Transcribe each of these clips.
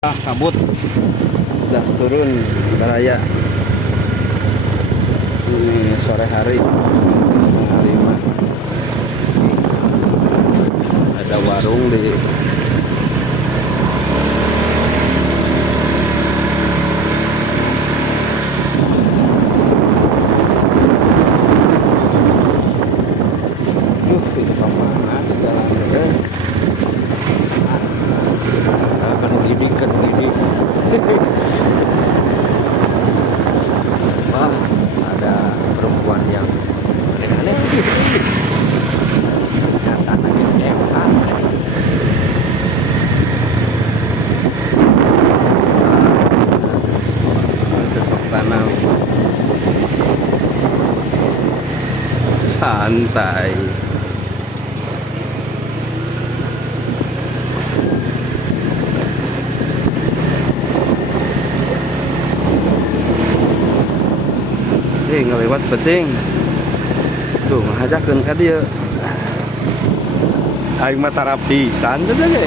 Kabut udah turun Baraya ini sore hari setengah 5. Ada warung di itu kemana di jalan kan gini wah ada perempuan yang aneh-aneh ternyata anak SMA cocok tanam santai. Ngelewat penting tuh ngajakeun ka dieu aing mah tarapisan teh ge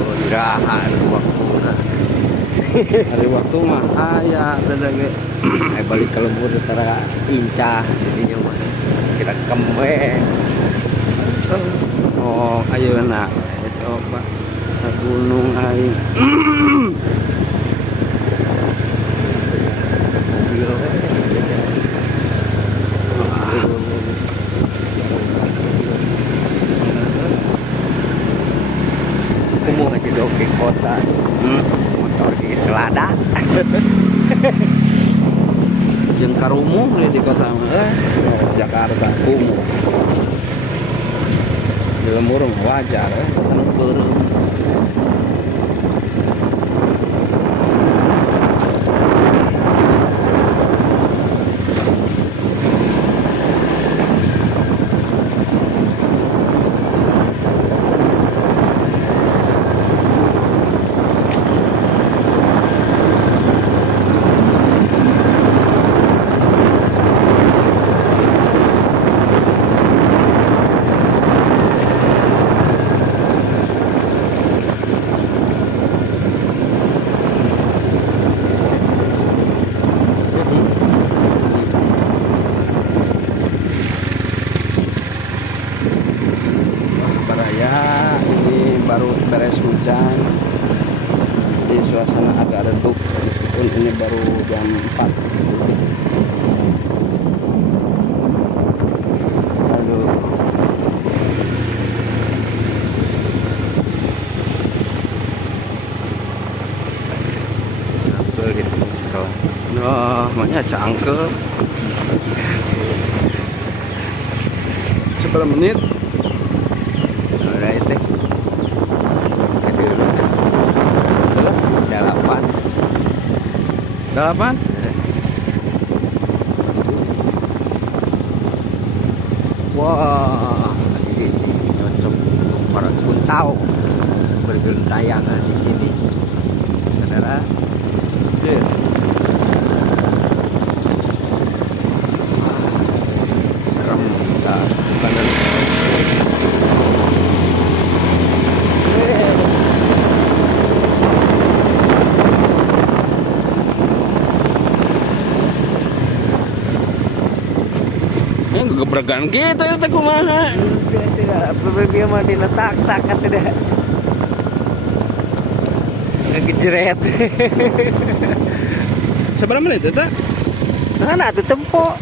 oh iraha ada waktuna hari waktu mah aya teh ge balik ke lembur tara incah jadinya mah kira kemwe oh ayeuna coba ka gunung aing mau lagi ke kota motor di Selada jeung karumuh di kota Jakarta kumuh di lembur wajar lembur ini baru beres hujan, jadi suasana agak redup meskipun ini baru jam 4. Aduh. Ambil di tengkel Wah, maknya cangkel. 11 menit. udah itu dalapan 8. wah ini cocok untuk para kuntau bergentayangan di sini saudara. Serem kita kanan Gebregan gitu itu kumaha. tidak dia mah diletak-tak kan tidak ngejeret. Seberapa menit itu? Nah itu tempo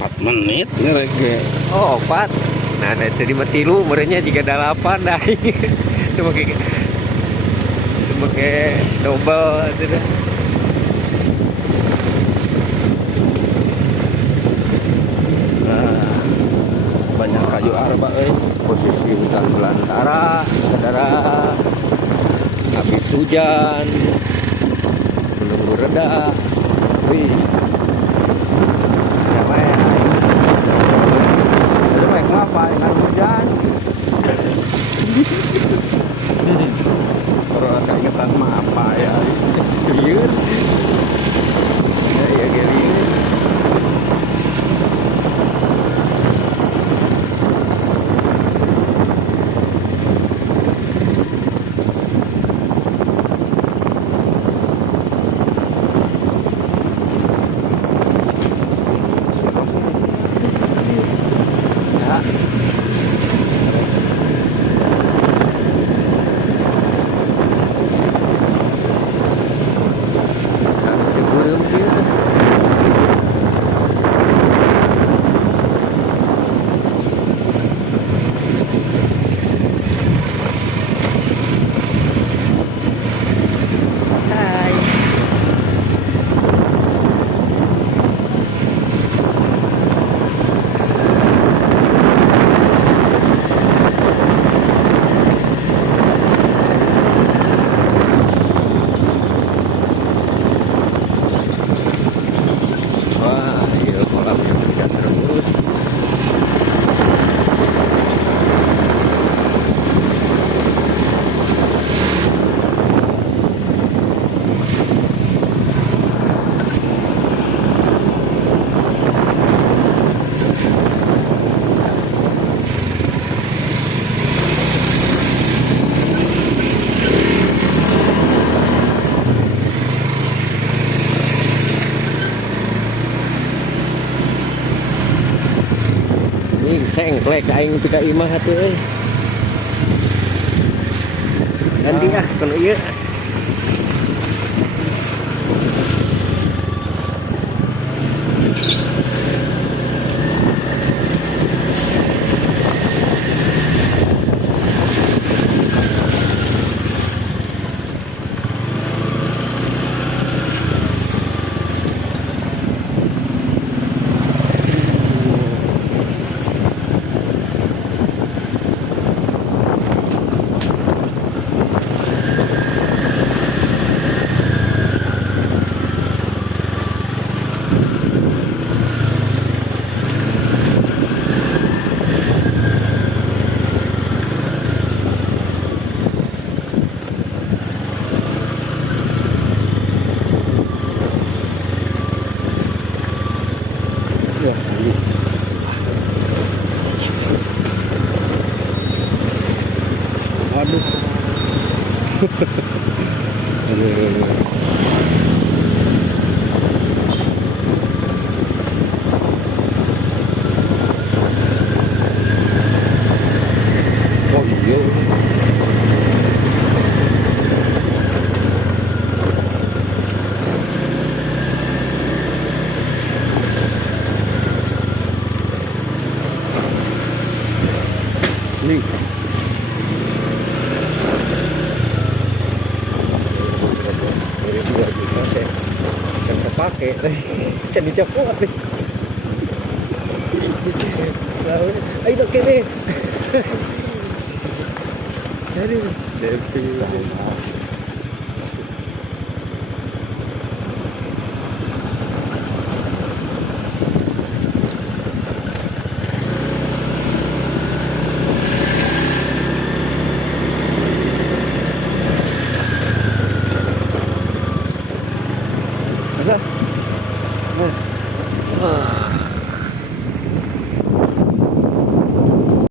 4 menit ngerege. oh 4 nah itu di matilu merenya jika dalapan dah itu pakai double itu dah. Banyak kayu arba Posisi hutan belantara saudara, habis hujan belum bereda. wih Siapa ya? ada baik ngapa dengan hujan kalau keingetan mah apa ya iya Ya gini. Plek aing pika imah atuh euy. Ganti kono ieu. Wah, ini. Waduh. Oh iya. Nih. Dari 2 juta teh kan kepake teh. Can dicopot nih. Ayo dok kene. Dari